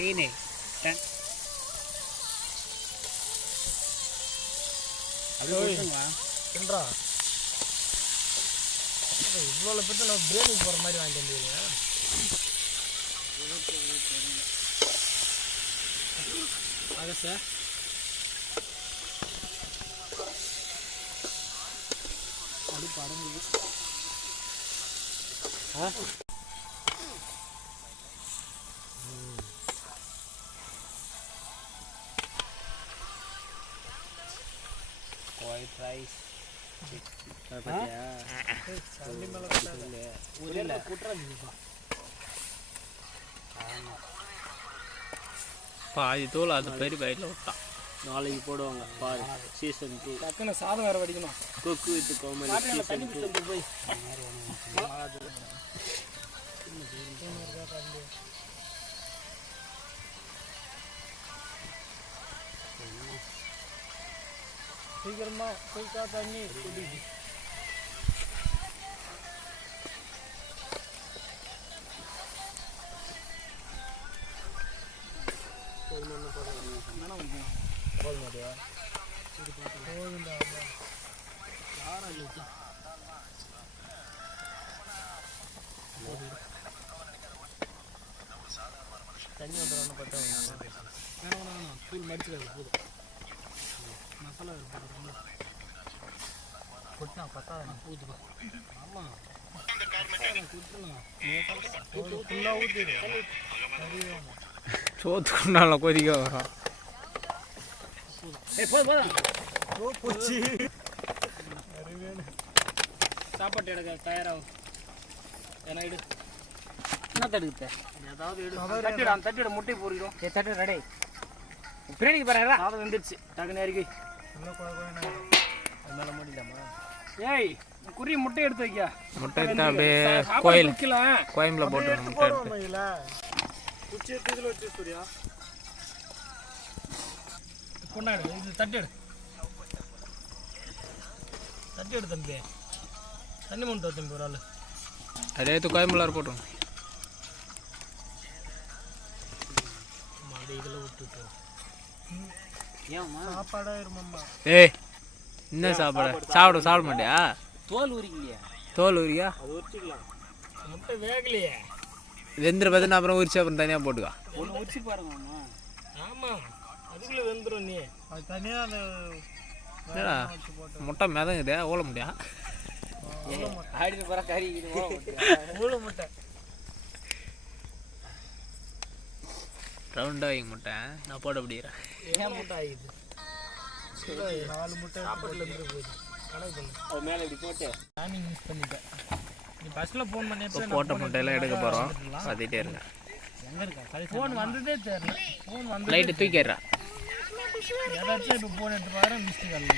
சீனு அப்படின்றா இவ்வளோ பேர்த்து நம்ம பிரியாணிக்கு போகிற மாதிரி வாங்கிட்டு வந்துருங்க. அது சார் அடுப்பு அடங்குது. ஒயிட் ரைஸ் பாதி தூள் அது பெரிய பயிரில் விட்டான். நாளைக்கு போடுவாங்க பாரு சீசன் 2. டக்குன்னு சாதம் வேறு வடிக்கணும். குக்கு வித் கோமலி சீசன் 2 போய் சீக்கிரமா குயிக்கா தண்ணி குடி. தண்ணி வந்துடும் பார்த்தா வேணாம் தூள் மடிச்சுக்காது போதும். மசாலா கொட்டினா பத்தாதான் ஊற்றுப்பா. ஆமாம் ஃபுல்லாக ஊற்றிடு. சோத்துக்குண்டால கொதிக்க வரும். சாப்பாட்டு எடுக்க தயாராகும். ஏன்னா எடு என்ன தடுக்குத்த ஏதாவது எடு. தட்டிட முட்டை போறிடும். தட்டு ரெடி பிரியாணிக்கு பாரு. சாதம் வெந்துடுச்சு. டக்குன்னு இறக்கி அது மேலே மூடிட்டாமா. ஏய் குறி முட்டை எடுத்து வைக்க. முட்டை எடுத்தா அப்படியே கோயில் கோயம்புல போட்டு முட்டை எடுத்து குச்சி எடுத்து இதில் வச்சு சூரியா கொண்டாடு. இது தட்டு எடு. தட்டு எடு தம்பி. தண்ணி மூணு தம்பி ஒரு ஆள் அதே எடுத்து கோயம்புலார் போட்டோம். இதில் விட்டுட்டோம். சாப்பாடா இருமாம்மா. ஏய் என்ன சாப்பாடு சாப்பிட மாட்டியா? தோல் உரிக்கலையா? தோல் உரியா? அது உரிச்சிக்கலாம். முட்டை வேகலையே. வெந்துற பார்த்து அப்புறம் உரிச்சு அப்புறம் தனியாக போட்டுக்கா. ஒன்று உரிச்சு பாருங்கம்மா. ஆமாம் அதுக்குள்ளே வெந்துடும். நீ அது தனியாக அந்த என்னடா முட்டை மிதங்குதே ஓல முடியா? ஆடி போகிற கறி ஊழ முட்டை ரவுண்டாக வைங்க முட்டை. நான் போட அப்படிக்கிறேன். ஏன் முட்டை ஆகிடுது? 4 முட்டை சாப்பாட்டில் இருந்து போயிடுது. கணக்கு அது மேலே இப்படி போட்டு டைமிங் யூஸ் பண்ணிட்டேன். நீ ஃபஸ்ட்டில் ஃபோன் பண்ணி போட்ட முட்டையெல்லாம் எடுக்க போகிறோம். பார்த்துட்டே இருங்க. எங்கே இருக்கா ஃபோன் வந்ததே தெரியல. ஃபோன் வந்து லைட்டு தூக்கிடுறா. ஏதாச்சும் இப்போ ஃபோன் எடுத்து பாரு மிஸ்டேக் ஆகுது.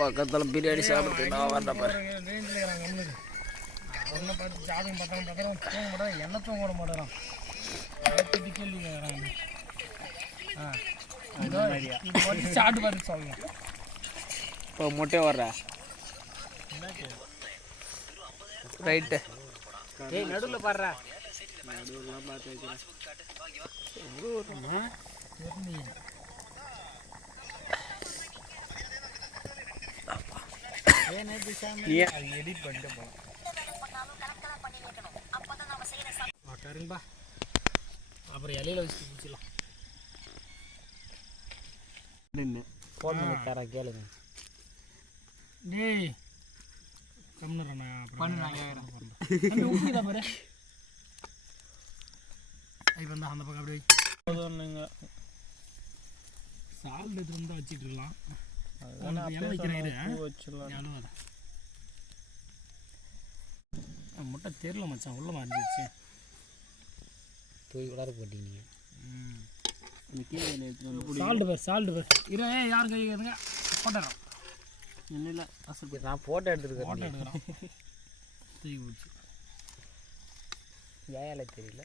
பக்கத்தில் பிரியாணி சாப்பிட்டு நான் வரேன் பாரு. ரேஞ்சில் இருக்கிறாங்க நம்மளுக்கு ஒன்றை பார்த்து ஜாதகம் பார்த்தாலும் தூங்க மாட்டேன். என்ன தூங்க விட மாட்டேறான். திட்டி கேள்வி கேட்குறாங்க. சாப்பிட்டு பார்த்து சொல்லலாம். இப்போ முட்டை வர்ற ரைட்டு. ஏய் நடுவில் பாடுறா. நடுவுலாம் பார்த்து வைக்கிறேன். எடிட் பண்ணிட்டு போகலாம். கரும்பா அப்புறம் இலையில வச்சு பிடிச்சிடலாம். ஃபோன் பண்ணி தரேன் கேளுங்க. டேய் கம்னுறேண்ணா பண்ணு. நான் கேட்குறேன் உப்புதா பாரு. இப்போ வந்து அந்த பக்கம் அப்படியே சால்ட் எடுத்து வந்து வச்சுட்டு இருக்கலாம். முட்டை தெரியல மச்சான். உள்ள மாறிடுச்சு. தூக்கி கூட போட்டீங்க. சால்ட் பேர் இரு. யாரும் கை கேதுங்க போட்டுறோம். இல்லை அசல் நான் ஃபோட்டோ எடுத்துருக்கேன். தூக்கி போச்சு. ஏன் தெரியல.